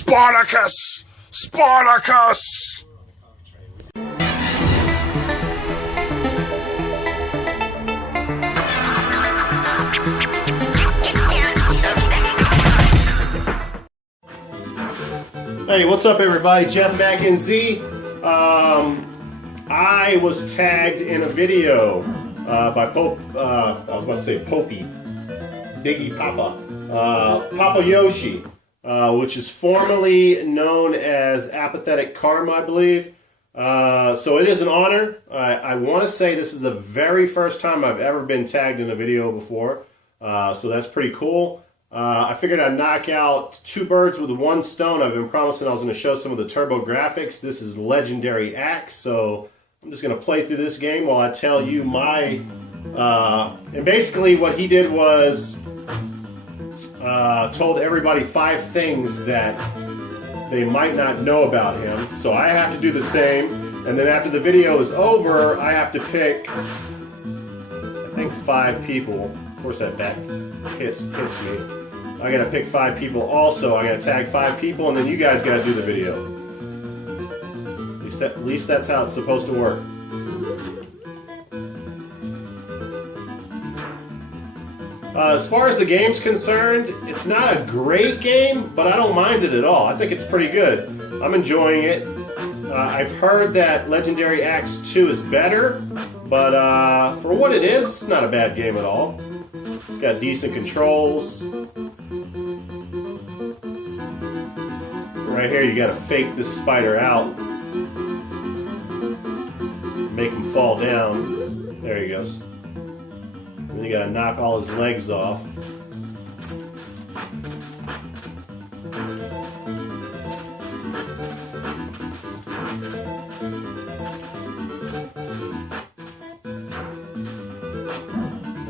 Spartacus! Spartacus! Hey, what's up everybody? Jeff back in Z. I was tagged in a video by Pope, I was about to say Popey, Biggie Papa, Papa Yoshi, which is formerly known as Apathetic Karma, I believe. So it is an honor. I want to say this is the very first time I've ever been tagged in a video before, so that's pretty cool. I figured I'd knock out two birds with one stone. I've been promising I was going to show some of the turbo graphics. This is Legendary Axe, so I'm just going to play through this game while I tell you my... and basically what he did was told everybody 5 things that they might not know about him. So I have to do the same, and then after the video is over, I have to pick, I think, 5 people. Of course that back hits me. I gotta pick 5 people also. I gotta tag 5 people, and then you guys gotta do the video. At least that's how it's supposed to work. As far as the game's concerned, it's not a great game, but I don't mind it at all. I think it's pretty good. I'm enjoying it. I've heard that Legendary Axe 2 is better, but for what it is, it's not a bad game at all. It's got decent controls. Right here, you gotta fake this spider out. Make him fall down. There he goes. Then you gotta knock all his legs off.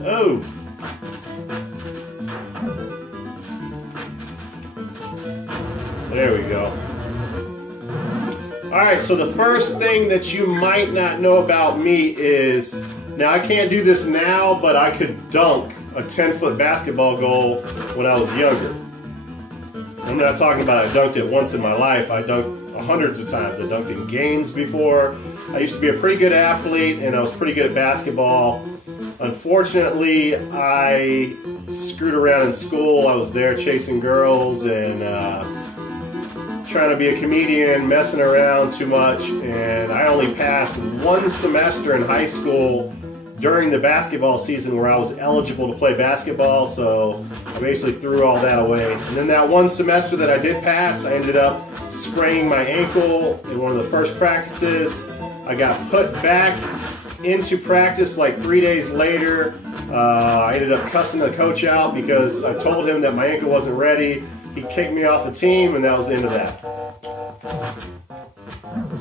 Oh! There we go. Alright, so the first thing that you might not know about me is, now I can't do this now, but I could dunk a 10-foot basketball goal when I was younger. I'm not talking about I dunked it once in my life. I dunked hundreds of times. I dunked in games before. I used to be a pretty good athlete, and I was pretty good at basketball. Unfortunately, I screwed around in school. I was there chasing girls and trying to be a comedian, messing around too much, and I only passed 1 semester in high school during the basketball season where I was eligible to play basketball, so I basically threw all that away. And then that 1 semester that I did pass, I ended up spraining my ankle in one of the first practices. I got put back into practice like 3 days later. I ended up cussing the coach out because I told him that my ankle wasn't ready. He kicked me off the team, and that was the end of that.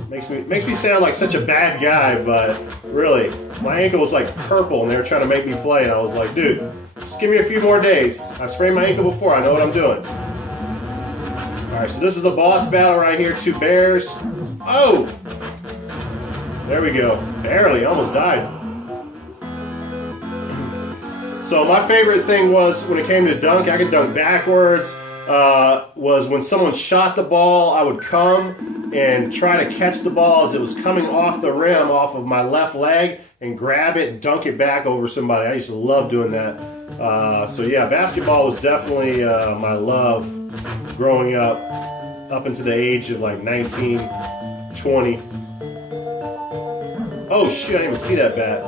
Makes me sound like such a bad guy, but really, my ankle was like purple, and they were trying to make me play, and I was like, dude, just give me a few more days. I've sprained my ankle before. I know what I'm doing. All right, so this is the boss battle right here. 2 bears. Oh! There we go. Barely. Almost died. So my favorite thing was when it came to dunk, I could dunk backwards. Was when someone shot the ball, I would come and try to catch the ball as it was coming off the rim, off of my left leg, and grab it, dunk it back over somebody. I used to love doing that. So yeah, basketball was definitely my love growing up into the age of like 19, 20. Oh shoot, I didn't even see that bat.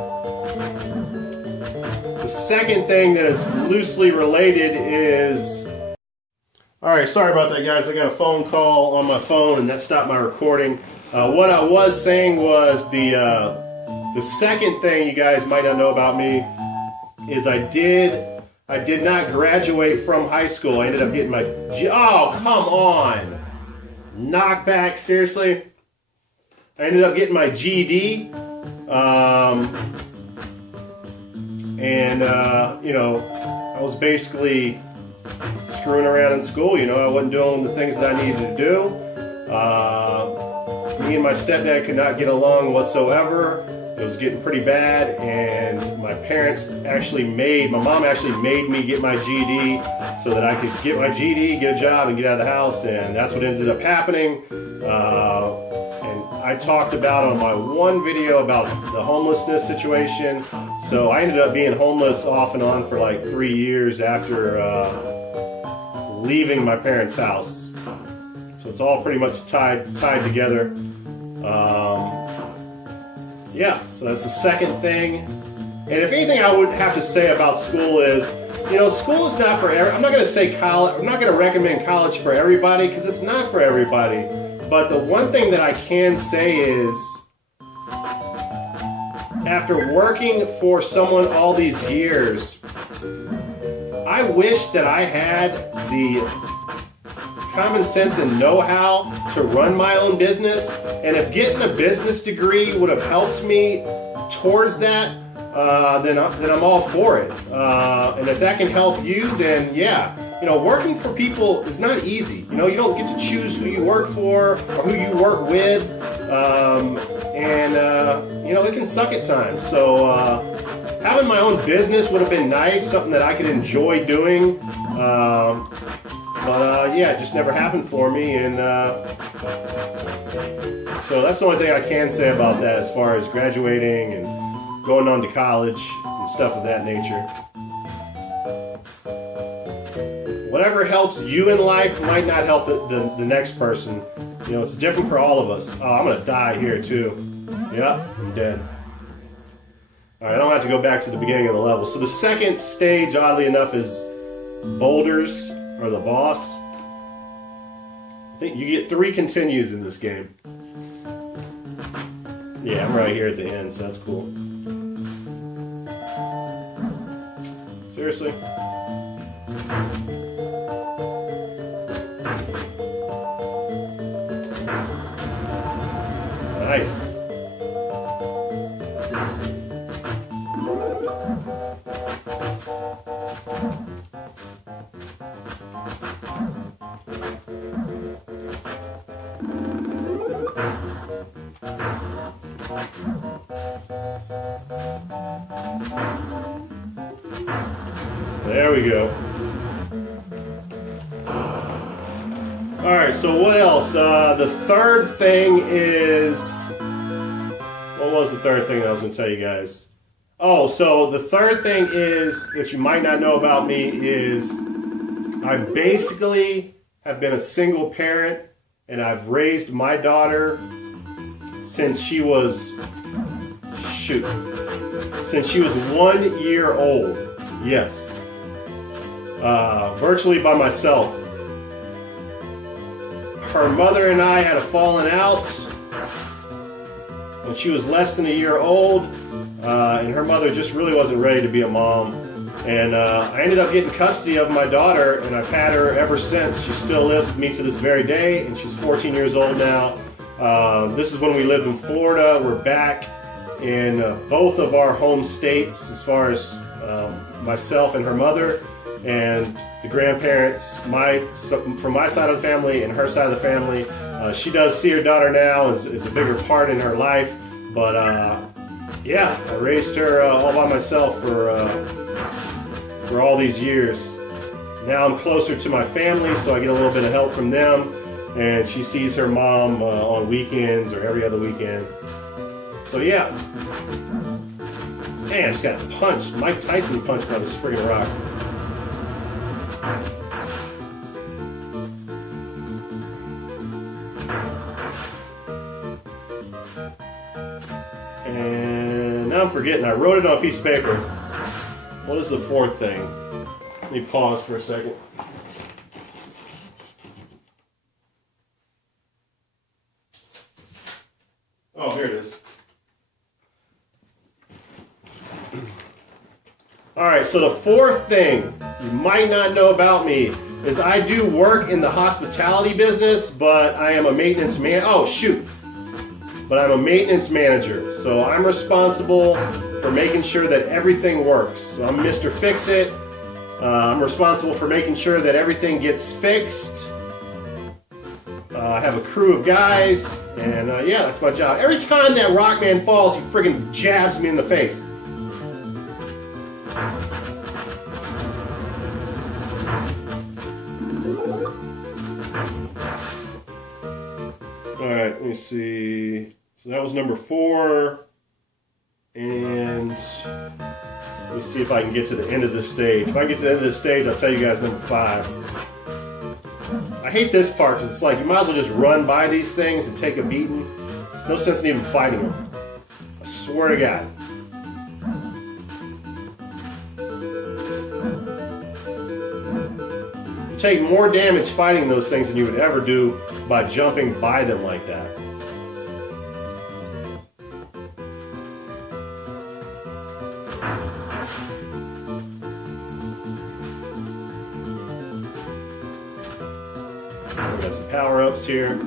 The second thing that is loosely related is... Alright, sorry about that guys, I got a phone call on my phone and that stopped my recording. What I was saying was the second thing you guys might not know about me is I did not graduate from high school. I ended up getting my oh, come on! Knockback, seriously? I ended up getting my GED. You know, I was basically screwing around in school. You know, I wasn't doing the things that I needed to do. Me and my stepdad could not get along whatsoever, It was getting pretty bad, and my mom actually made me get my GED so that I could get my GED, get a job, and get out of the house, and that's what ended up happening. And I talked about on my one video about the homelessness situation. So I ended up being homeless off and on for like 3 years after leaving my parents' house. So it's all pretty much tied together. Yeah, so that's the second thing. And if anything I would have to say about school is, school is not for I'm not going to say college, I'm not going to recommend college for everybody because it's not for everybody. But the one thing that I can say is, after working for someone all these years, I wish that I had the common sense and know-how to run my own business, and if getting a business degree would have helped me towards that, then I'm all for it. And if that can help you, then yeah. Working for people is not easy. You don't get to choose who you work for or who you work with, and it can suck at times. So having my own business would have been nice, something that I could enjoy doing. But yeah, it just never happened for me, and so that's the only thing I can say about that as far as graduating and going on to college and stuff of that nature. Whatever helps you in life might not help the next person. It's different for all of us. Oh, I'm going to die here too. Yep, I'm dead. Alright, I don't have to go back to the beginning of the level. So the second stage, oddly enough, is boulders, or the boss. I think you get 3 continues in this game. Yeah, I'm right here at the end, so that's cool. Seriously? Nice. There we go. Alright, so what else? The third thing is... What was the third thing I was going to tell you guys? Oh, so the third thing is, that you might not know about me, is I basically have been a single parent, and I've raised my daughter since she was... since she was 1 year old. Yes. Virtually by myself. Her mother and I had a falling out when she was less than 1 year old, and her mother just really wasn't ready to be a mom. And I ended up getting custody of my daughter, and I've had her ever since. She still lives with me to this very day, and she's 14 years old now. This is when we lived in Florida. We're back in both of our home states as far as myself and her mother. And the grandparents, from my side of the family and her side of the family. She does see her daughter now, is a bigger part in her life. But yeah, I raised her all by myself for all these years. Now I'm closer to my family, so I get a little bit of help from them. And she sees her mom on weekends or every other weekend. So yeah. Man, I just got punched. Mike Tyson punched by this friggin' rock. And now I'm forgetting. I wrote it on a piece of paper. What is the fourth thing? Let me pause for a second. Oh, here it is. Alright, so the fourth thing you might not know about me is I do work in the hospitality business, but I am a maintenance man. Oh, shoot. But I'm a maintenance manager, so I'm responsible for making sure that everything works. So I'm Mr. Fix-It. I'm responsible for making sure that everything gets fixed. I have a crew of guys, and yeah, that's my job. Every time that Rockman falls, he friggin' jabs me in the face. Alright, let me see. So that was number 4. And let me see if I can get to the end of this stage. If I can get to the end of this stage, I'll tell you guys number 5. I hate this part because it's like you might as well just run by these things and take a beating. There's no sense in even fighting them. I swear to God. You take more damage fighting those things than you would ever do by jumping by them like that. We got some power-ups here. There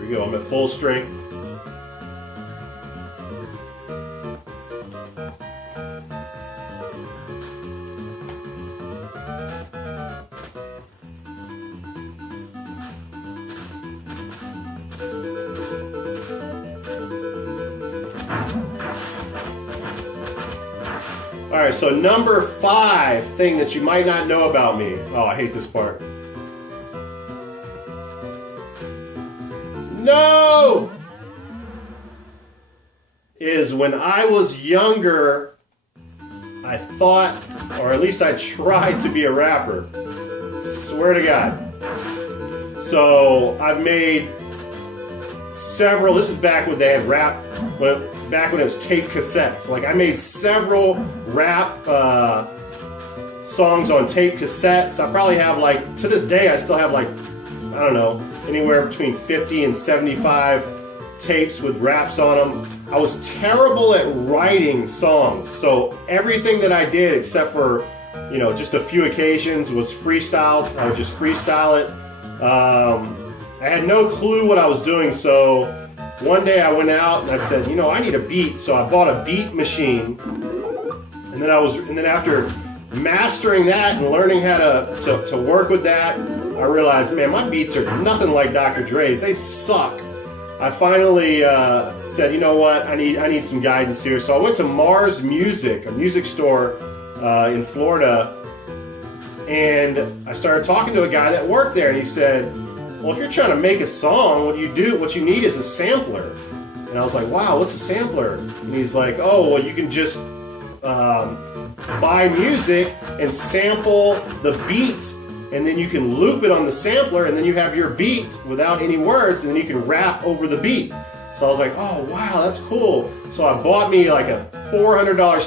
we go, I'm at full strength. Alright, so number 5 thing that you might not know about me. Oh, I hate this part. No! Is when I was younger, I thought, or at least I tried to be a rapper. Swear to God. So, I've made several, this is back when they had rap, back when it was tape cassettes. Like I made several rap songs on tape cassettes. I probably have like, to this day I still have like, I don't know, anywhere between 50 and 75 tapes with raps on them. I was terrible at writing songs, so everything that I did except for, you know, just a few occasions was freestyles. I would just freestyle it. I had no clue what I was doing, so one day I went out and I said, you know, I need a beat, so I bought a beat machine. And then after mastering that and learning how to work with that, I realized, man, my beats are nothing like Dr. Dre's. They suck. I finally said, you know what, I need some guidance here. So I went to Mars Music, a music store in Florida, and I started talking to a guy that worked there, and he said, well, if you're trying to make a song, what you need is a sampler. And I was like, wow, what's a sampler? And he's like, oh, well, you can just buy music and sample the beat, and then you can loop it on the sampler, and then you have your beat without any words, and then you can rap over the beat. So I was like, oh, wow, that's cool. So I bought me like a $400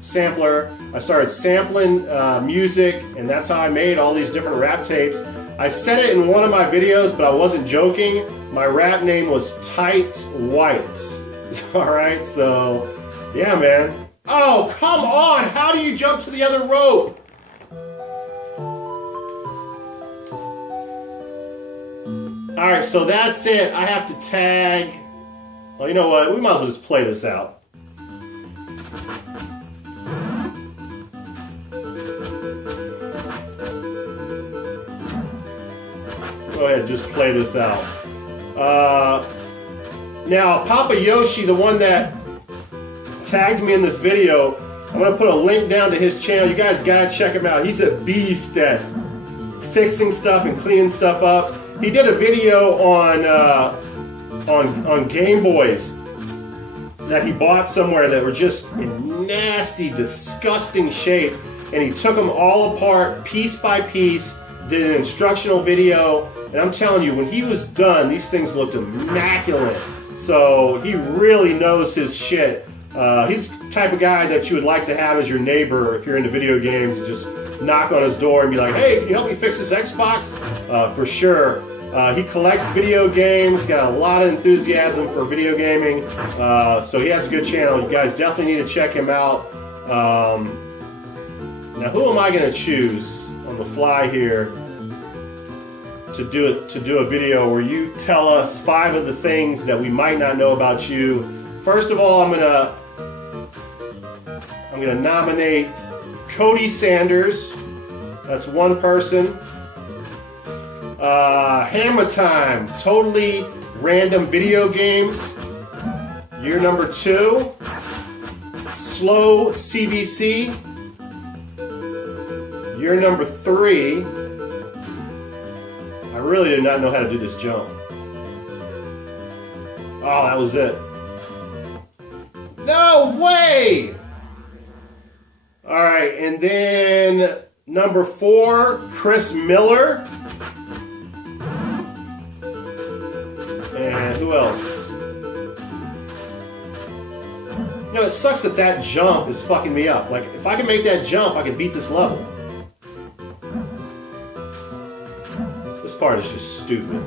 sampler. I started sampling music, and that's how I made all these different rap tapes. I said it in one of my videos, but I wasn't joking. My rap name was Tight White. Alright, so, yeah, man. Oh, come on! How do you jump to the other rope? Alright, so that's it. I have to tag. Well, you know what? We might as well just play this out. Go ahead, just play this out. Now, Papa Yoshi, the one that tagged me in this video, I'm going to put a link down to his channel. You guys got to check him out. He's a beast at fixing stuff and cleaning stuff up. He did a video on Game Boys that he bought somewhere that were just in nasty, disgusting shape, and he took them all apart piece by piece, did an instructional video, and I'm telling you, when he was done, these things looked immaculate. So he really knows his shit. He's the type of guy that you would like to have as your neighbor if you're into video games. You just knock on his door and be like, hey, can you help me fix this Xbox? For sure. He collects video games, got a lot of enthusiasm for video gaming, so he has a good channel. You guys definitely need to check him out. Now, who am I going to choose on the fly here to do a video where you tell us 5 of the things that we might not know about you? First of all, I'm going to nominate Cody Sanders. That's one person. Hammer Time, totally random video games. You're number 2. Slow CBC. You're number 3. I really do not know how to do this jump. Oh, that was it. No way! Alright, and then number 4, Chris Miller. And who else? You know, it sucks that that jump is fucking me up. Like, if I can make that jump, I can beat this level. This part is just stupid.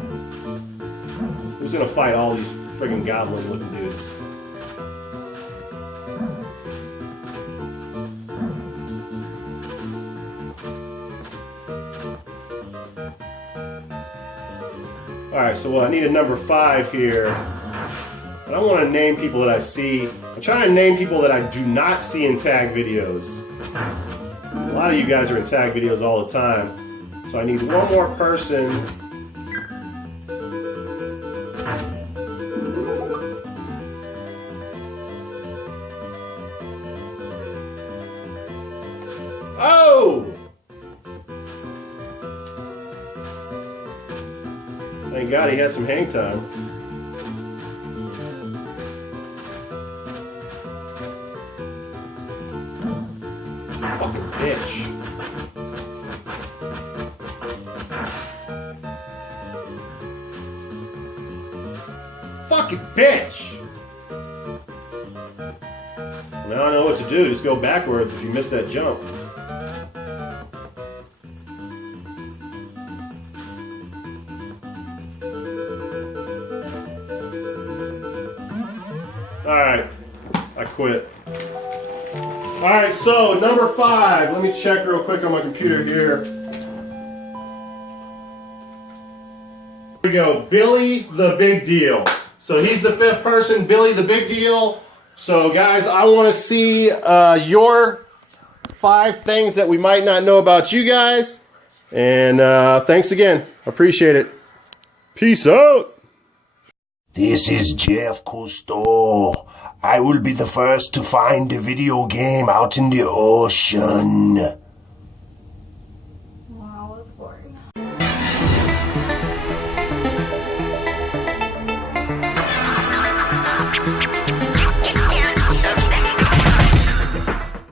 Who's gonna fight all these friggin' goblin-looking dudes? Alright, so I need a number 5 here. I don't want to name people that I see. I'm trying to name people that I do not see in tag videos. A lot of you guys are in tag videos all the time. So I need one more person. Oh! Thank God he had some hang time. Fucking bitch. Fucking bitch! Now I don't know what to do. Just go backwards if you miss that jump. Alright, I quit. Alright, so number 5. Let me check real quick on my computer here. Here we go. Billy the Big Deal. So he's the 5th person, Billy the Big Deal. So guys, I want to see your 5 things that we might not know about you guys. And thanks again. Appreciate it. Peace out. This is Jeff Cousteau. I will be the first to find a video game out in the ocean. Wow, what boring.